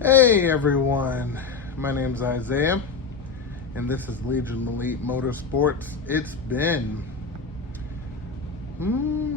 Hey everyone, my name's Isaiah, and this is Legion Elite Motorsports. It's been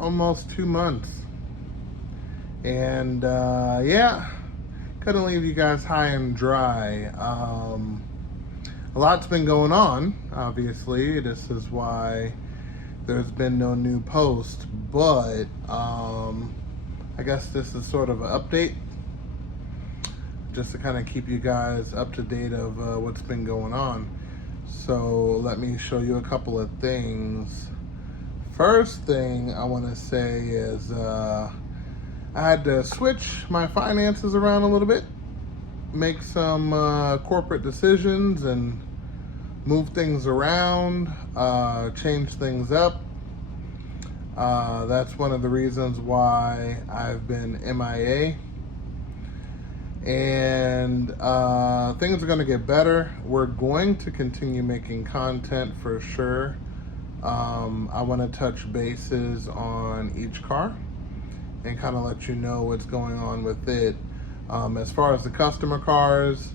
almost 2 months, and yeah, couldn't leave you guys high and dry. A lot's been going on, obviously. This is why there's been no new post, but I guess this is sort of an update, just to kind of keep you guys up to date of what's been going on. So let me show you a couple of things. First thing I want to say is I had to switch my finances around a little bit, make some corporate decisions and move things around, change things up. That's one of the reasons why I've been MIA. And things are going to get better. We're going to continue making content for sure. I want to touch bases on each car and kind of let you know what's going on with it. As far as the customer cars,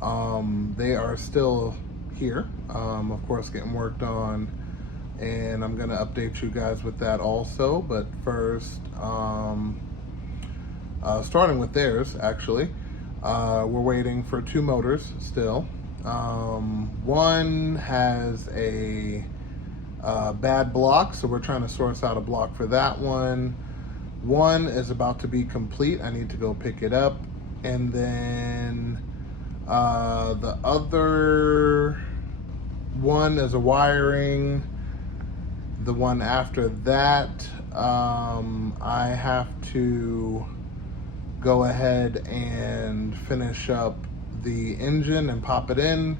they are still here, of course, getting worked on, and I'm going to update you guys with that also. But first, starting with theirs, actually. We're waiting for 2 motors still. One has a bad block, so we're trying to source out a block for that one. One is about to be complete. I need to go pick it up. And then the other one is a wiring. The one after that, I have to go ahead and finish up the engine and pop it in,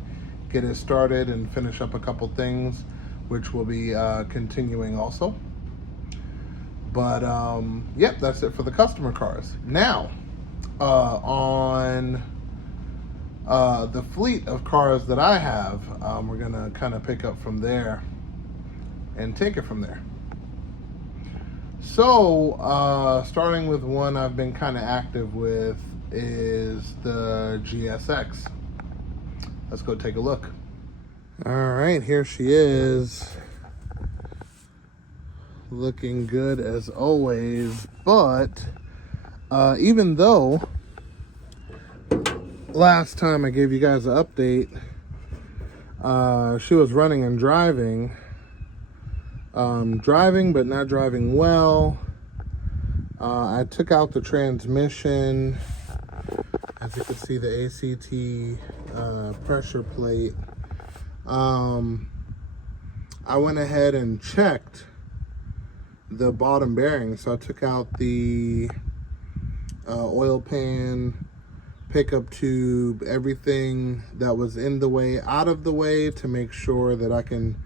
get it started, and finish up a couple things, which will be continuing also. But yep, that's it for the customer cars. Now, on the fleet of cars that I have, we're gonna kind of pick up from there and take it from there. So, starting with one I've been kind of active with is the GSX. Let's go take a look. All right, here she is. Looking good as always, but even though last time I gave you guys an update, she was running and driving. Driving, but not driving well. I took out the transmission. As you can see, the ACT pressure plate. I went ahead and checked the bottom bearing. So I took out the oil pan, pickup tube, everything that was in the way, out of the way, to make sure that I can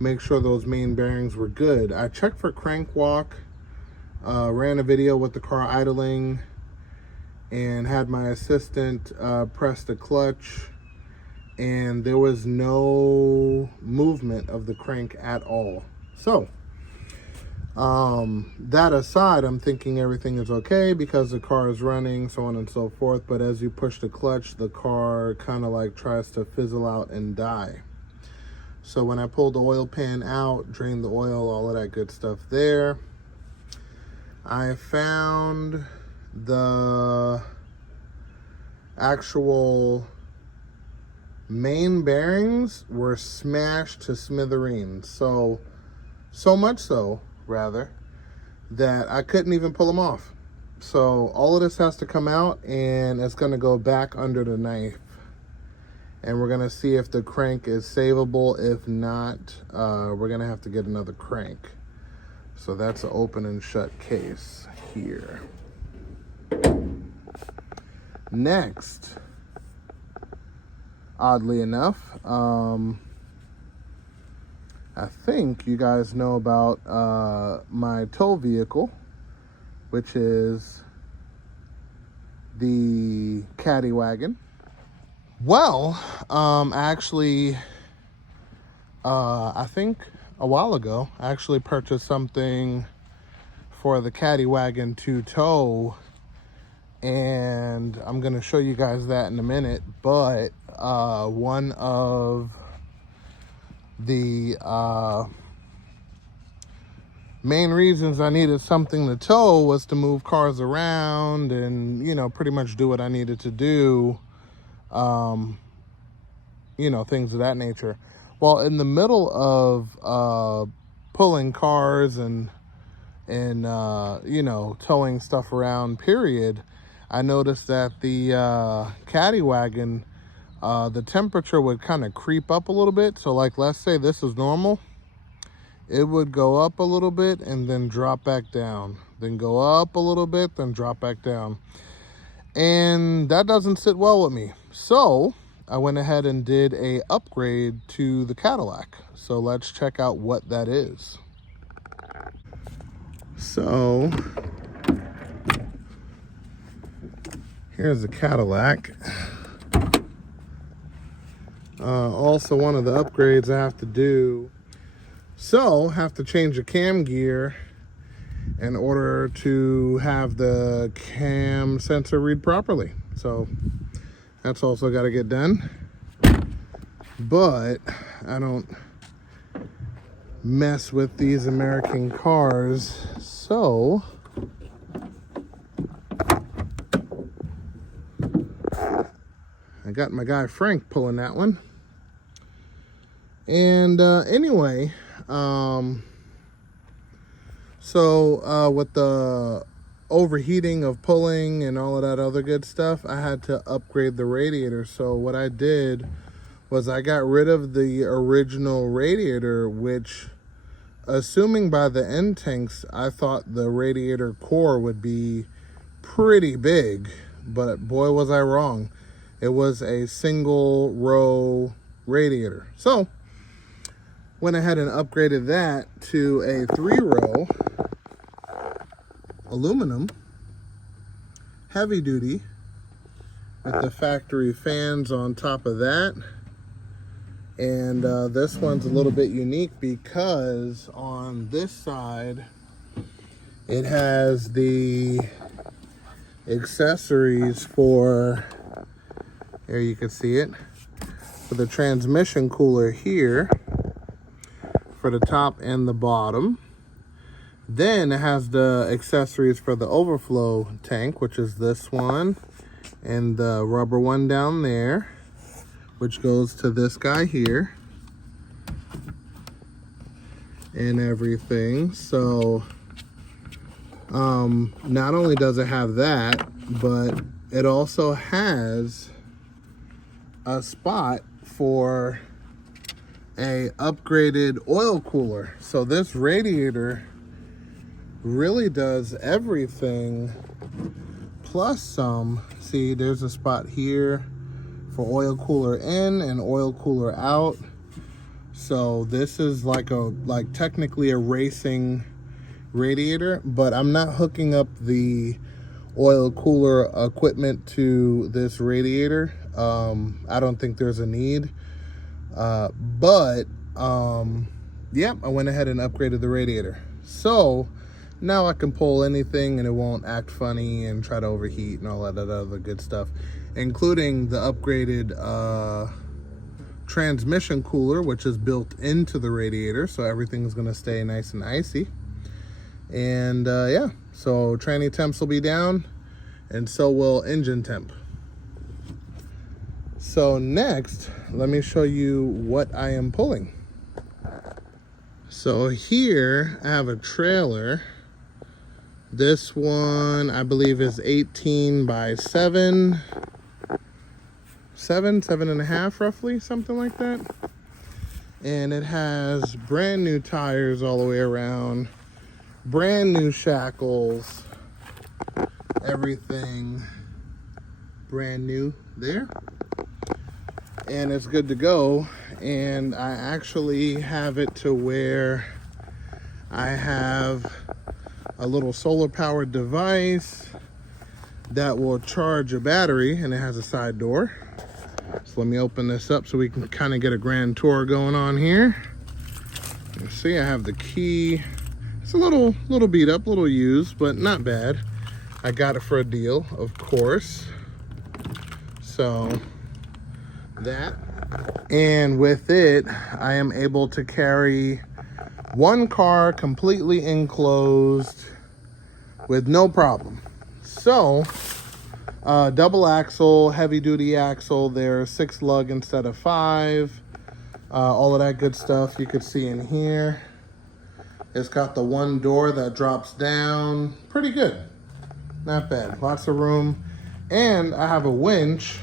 make sure those main bearings were good. I checked for crank walk, ran a video with the car idling, and had my assistant press the clutch, and there was no movement of the crank at all. So that aside, I'm thinking everything is okay because the car is running, so on and so forth. But as you push the clutch, the car kind of like tries to fizzle out and die. So when I pulled the oil pan out, drained the oil, all of that good stuff there, I found the actual main bearings were smashed to smithereens. So much so, rather, that I couldn't even pull them off. So all of this has to come out, and it's going to go back under the knife. And we're going to see if the crank is savable. If not, we're going to have to get another crank. So that's an open and shut case here. Next, oddly enough, I think you guys know about my tow vehicle, which is the Cadillac. Well, actually, I think a while ago, I actually purchased something for the Cadillac to tow and I'm gonna show you guys that in a minute. But one of the main reasons I needed something to tow was to move cars around and, you know, pretty much do what I needed to do, you know, things of that nature. Well, in the middle of pulling cars and you know, towing stuff around, period, I noticed that the caddy wagon, the temperature would kind of creep up a little bit. So like, let's say this is normal, it would go up a little bit and then drop back down, then go up a little bit, then drop back down. And that doesn't sit well with me. So I went ahead and did a upgrade to the Cadillac. So let's check out what that is. So here's the Cadillac. Also, one of the upgrades I have to do, so have to change the cam gear in order to have the cam sensor read properly. So that's also got to get done. But I don't mess with these American cars, so I got my guy Frank pulling that one. And anyway, so with the overheating of pulling and all of that other good stuff, I had to upgrade the radiator. So what I did was I got rid of the original radiator, which, assuming by the end tanks, I thought the radiator core would be pretty big, but boy was I wrong. It was a single row radiator. So went ahead and upgraded that to a 3-row aluminum heavy duty with the factory fans on top of that. And this one's a little bit unique because on this side it has the accessories for, there you can see it, for the transmission cooler here for the top and the bottom. Then it has the accessories for the overflow tank, which is this one and the rubber one down there, which goes to this guy here and everything. So not only does it have that, but it also has a spot for a upgraded oil cooler. So this radiator really does everything plus some. See, there's a spot here for oil cooler in and oil cooler out. So this is like technically a racing radiator, but I'm not hooking up the oil cooler equipment to this radiator. I don't think there's a need. Yeah, I went ahead and upgraded the radiator. So now I can pull anything and it won't act funny and try to overheat and all that other good stuff, including the upgraded transmission cooler, which is built into the radiator, so everything's gonna stay nice and icy. And yeah, so tranny temps will be down and so will engine temp. So next, let me show you what I am pulling. So here I have a trailer. This one I believe is 18 by 7 and a half roughly, something like that. And it has brand new tires all the way around, brand new shackles, everything brand new there. And it's good to go. And I actually have it to where I have a little solar powered device that will charge a battery, and it has a side door. So let me open this up so we can kind of get a grand tour going on here. You see I have the key. It's a little beat up, little used, but not bad. I got it for a deal, of course. So that, and with it, I am able to carry one car completely enclosed with no problem. So, double axle, heavy duty axle, there's 6 lug instead of 5. All of that good stuff you could see in here. It's got the one door that drops down. Pretty good. Not bad. Lots of room. And I have a winch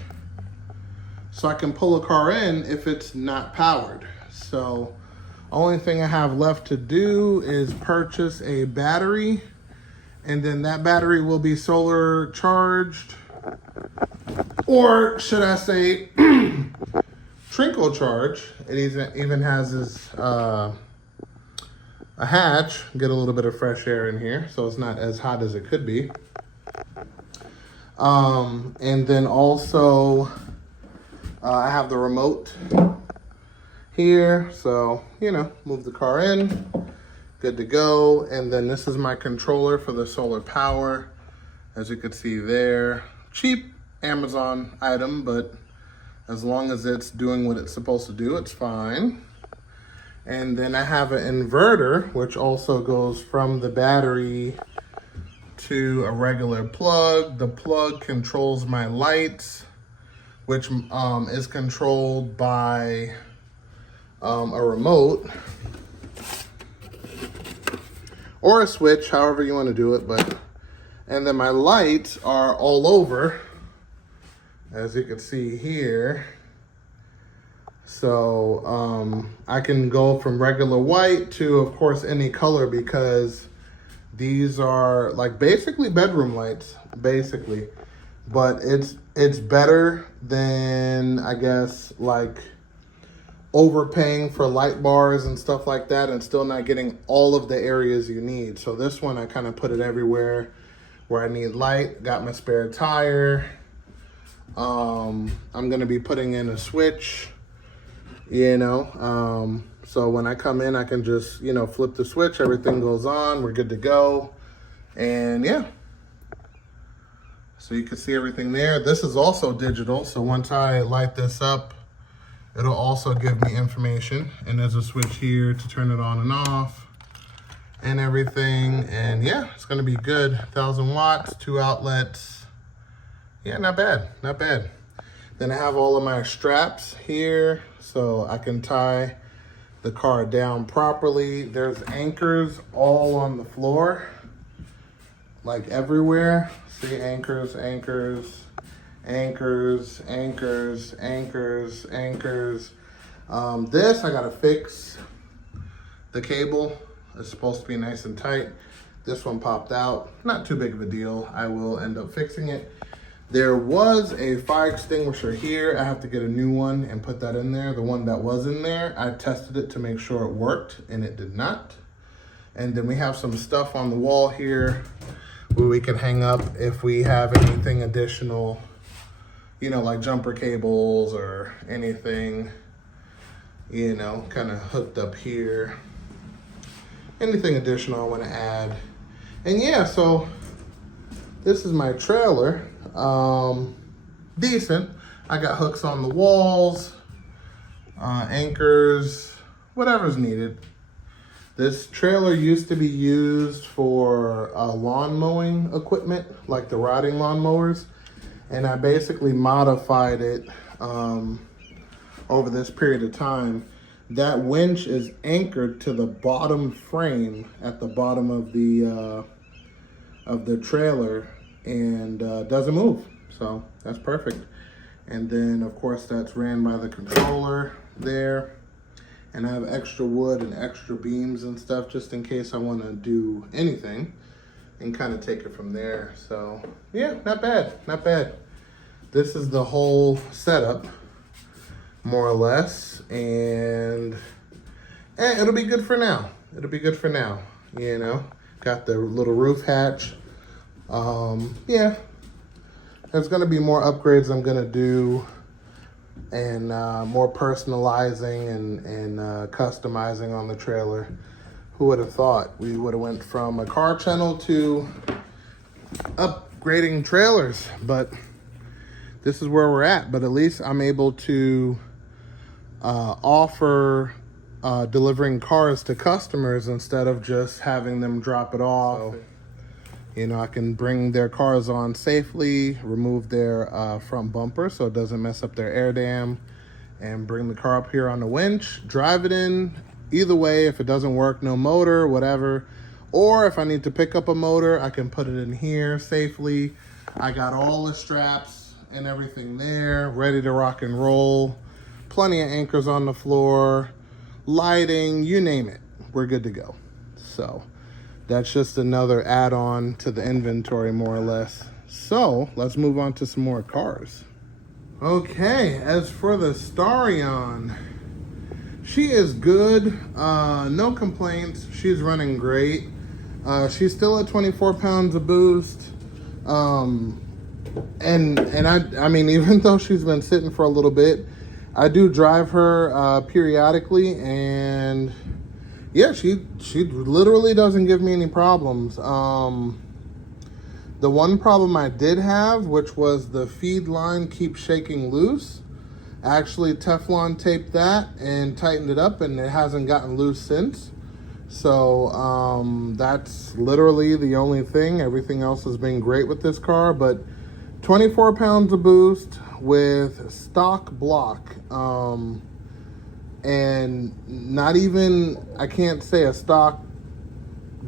so I can pull a car in if it's not powered. So only thing I have left to do is purchase a battery, and then that battery will be solar charged, or should I say trickle charge. It even has this a hatch, get a little bit of fresh air in here so it's not as hot as it could be. And then also I have the remote here, so you know, move the car in, good to go. And then this is my controller for the solar power, as you can see there. Cheap Amazon item, but as long as it's doing what it's supposed to do, it's fine. And then I have an inverter, which also goes from the battery to a regular plug. The plug controls my lights, which is controlled by a remote or a switch, however you want to do it. But and then my lights are all over, as you can see here. So I can go from regular white to, of course, any color, because these are like basically bedroom lights, basically. But it's better than, I guess, like overpaying for light bars and stuff like that and still not getting all of the areas you need. So this one, I kind of put it everywhere where I need light. Got my spare tire. I'm gonna be putting in a switch, you know, so when I come in, I can just, you know, flip the switch, everything goes on, we're good to go. And yeah, so you can see everything there. This is also digital, so once I light this up, it'll also give me information. And there's a switch here to turn it on and off and everything. And yeah, it's gonna be good. 1,000 watts, 2 outlets. Yeah, not bad, not bad. Then I have all of my straps here so I can tie the car down properly. There's anchors all on the floor, like everywhere. See, anchors, anchors, anchors, anchors, anchors, anchors. This, I gotta fix the cable. It's supposed to be nice and tight. This one popped out. Not too big of a deal. I will end up fixing it. There was a fire extinguisher here. I have to get a new one and put that in there. The one that was in there, I tested it to make sure it worked, and it did not. And then we have some stuff on the wall here where we can hang up if we have anything additional, you know, like jumper cables or anything, you know, kind of hooked up here. Anything additional I want to add. And yeah, so this is my trailer. Decent. I got hooks on the walls, anchors, whatever's needed. This trailer used to be used for lawn mowing equipment, like the riding lawn mowers, and I basically modified it over this period of time. That winch is anchored to the bottom frame at the bottom of the trailer, and doesn't move, so that's perfect. And then of course that's ran by the controller there, and I have extra wood and extra beams and stuff just in case I want to do anything, and kind of take it from there. So yeah, not bad, not bad. This is the whole setup, more or less, and it'll be good for now. It'll be good for now, you know. Got the little roof hatch. Yeah, there's gonna be more upgrades I'm gonna do, and more personalizing and customizing on the trailer. Who would have thought we would have went from a car channel to upgrading trailers, but this is where we're at. But at least I'm able to offer delivering cars to customers instead of just having them drop it off. So, you know, I can bring their cars on safely, remove their front bumper so it doesn't mess up their air dam, and bring the car up here on the winch, drive it in. Either way, if it doesn't work, no motor, whatever. Or if I need to pick up a motor, I can put it in here safely. I got all the straps and everything there, ready to rock and roll. Plenty of anchors on the floor, lighting, you name it. We're good to go. So that's just another add-on to the inventory, more or less. So let's move on to some more cars. Okay, as for the Starion, she is good. No complaints. She's running great. She's still at 24 pounds of boost. And I mean, even though she's been sitting for a little bit, I do drive her periodically, and yeah, she literally doesn't give me any problems. The one problem I did have, which was the feed line keeps shaking loose. I actually Teflon taped that and tightened it up, and it hasn't gotten loose since. So that's literally the only thing. Everything else has been great with this car, but 24 pounds of boost with stock block, and not even, I can't say a stock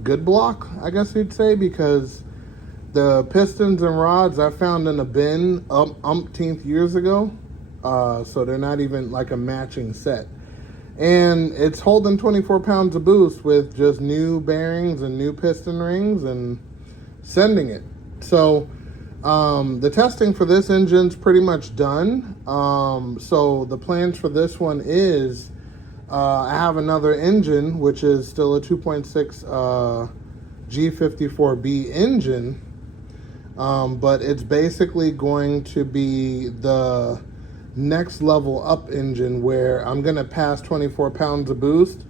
good block, I guess you'd say, because the pistons and rods I found in a bin umpteenth years ago, so they're not even like a matching set. And it's holding 24 pounds of boost with just new bearings and new piston rings and sending it. So the testing for this engine's pretty much done. So the plans for this one is I have another engine, which is still a 2.6 G54B engine, but it's basically going to be the next level up engine where I'm going to pass 24 pounds of boost,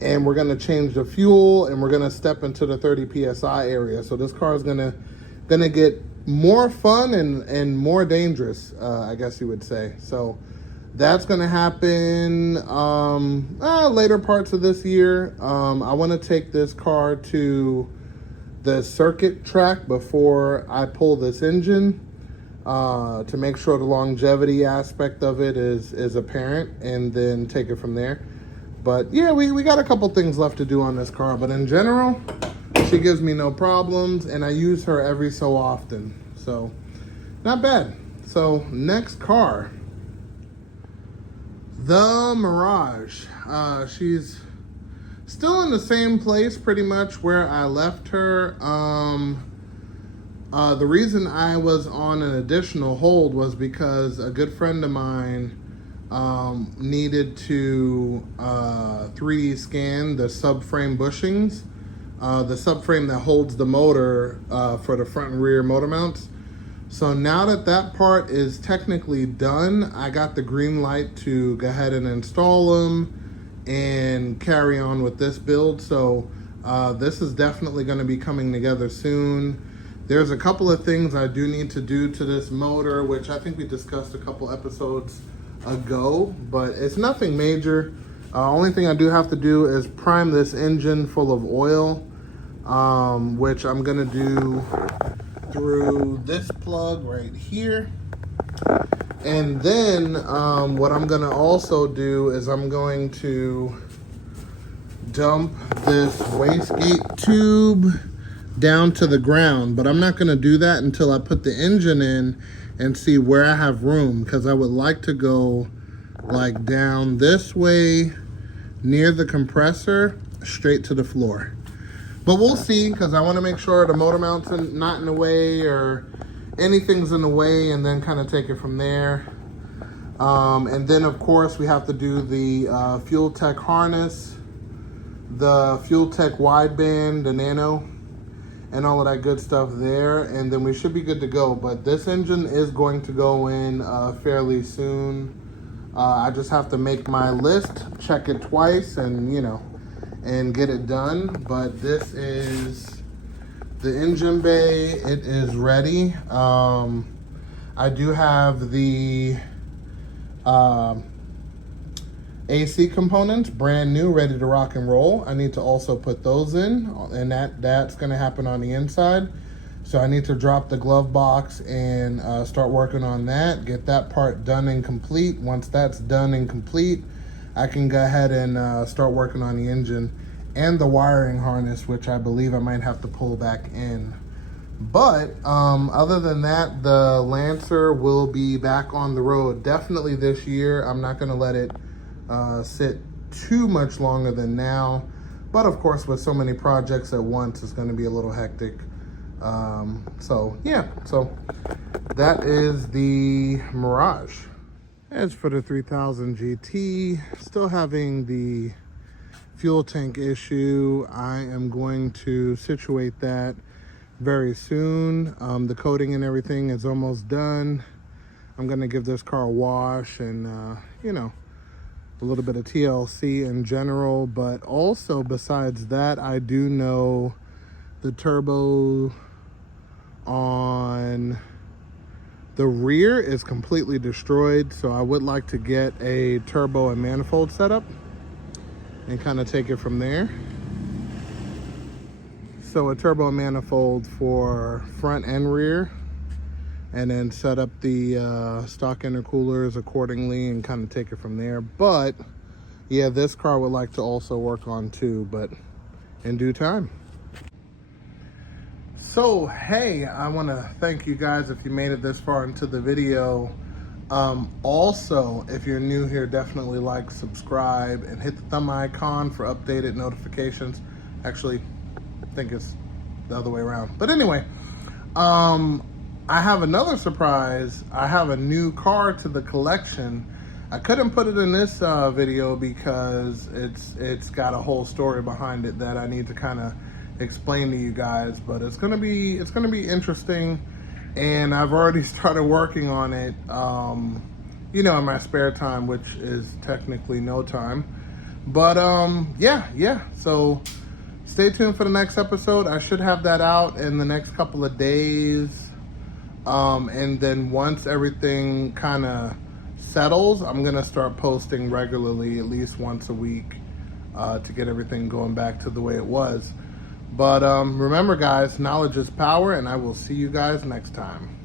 and we're going to change the fuel, and we're going to step into the 30 PSI area. So this car is going to get more fun and more dangerous, I guess you would say. So that's going to happen later parts of this year. I want to take this car to the circuit track before I pull this engine, to make sure the longevity aspect of it is apparent, and then take it from there. But yeah, we got a couple things left to do on this car, but in general, she gives me no problems, and I use her every so often. So not bad. So next car, the Mirage. She's still in the same place pretty much where I left her. The reason I was on an additional hold was because a good friend of mine needed to 3D scan the subframe bushings, the subframe that holds the motor for the front and rear motor mounts. So now that that part is technically done, I got the green light to go ahead and install them and carry on with this build. So this is definitely going to be coming together soon. There's a couple of things I do need to do to this motor, which I think we discussed a couple episodes ago, but it's nothing major. Only thing I do have to do is prime this engine full of oil, which I'm gonna do through this plug right here. And then what I'm gonna also do is I'm going to dump this wastegate tube down to the ground, but I'm not going to do that until I put the engine in and see where I have room, because I would like to go like down this way near the compressor straight to the floor. But we'll see, because I want to make sure the motor mount's not in the way or anything's in the way, and then kind of take it from there. And then of course we have to do the Fuel Tech harness, the Fuel Tech wideband, the Nano, and all of that good stuff there, and then we should be good to go. But this engine is going to go in fairly soon. I just have to make my list, check it twice, and and get it done. But this is The engine bay, it is ready. I do have the AC components, brand new, ready to rock and roll. I need to also put those in, and that's going to happen on the inside. So I need to drop the glove box and start working on that, get that part done and complete. Once that's done and complete, I can go ahead and start working on the engine and the wiring harness, which I believe I might have to pull back in. But other than that, the Lancer will be back on the road definitely this year. I'm not going to let it sit too much longer than now. But of course, with so many projects at once, it's going to be a little hectic. So that is the Mirage. As for the 3000 GT, still having the fuel tank issue. I am going to situate that very soon. The coating and everything is almost done. I'm gonna give this car a wash and you know, a little bit of TLC in general, but also besides that, I do know the turbo on the rear is completely destroyed, so I would like to get a turbo and manifold setup and kind of take it from there. So a turbo manifold for front and rear, and then set up the stock intercoolers accordingly and kind of take it from there. But yeah, this car would like to also work on too, but in due time. So hey, I want to thank you guys if you made it this far into the video. Also, if you're new here, definitely like, subscribe, and hit the thumb icon for updated notifications. Actually, I think it's the other way around. But anyway, I have another surprise. I have a new car to the collection. I couldn't put it in this video because it's got a whole story behind it that I need to kind of explain to you guys. But it's gonna be interesting. And I've already started working on it, you know, in my spare time, which is technically no time. But yeah. So stay tuned for the next episode. I should have that out in the next couple of days. And then once everything kind of settles, I'm gonna start posting regularly, at least once a week, to get everything going back to the way it was. But remember guys, knowledge is power, and I will see you guys next time.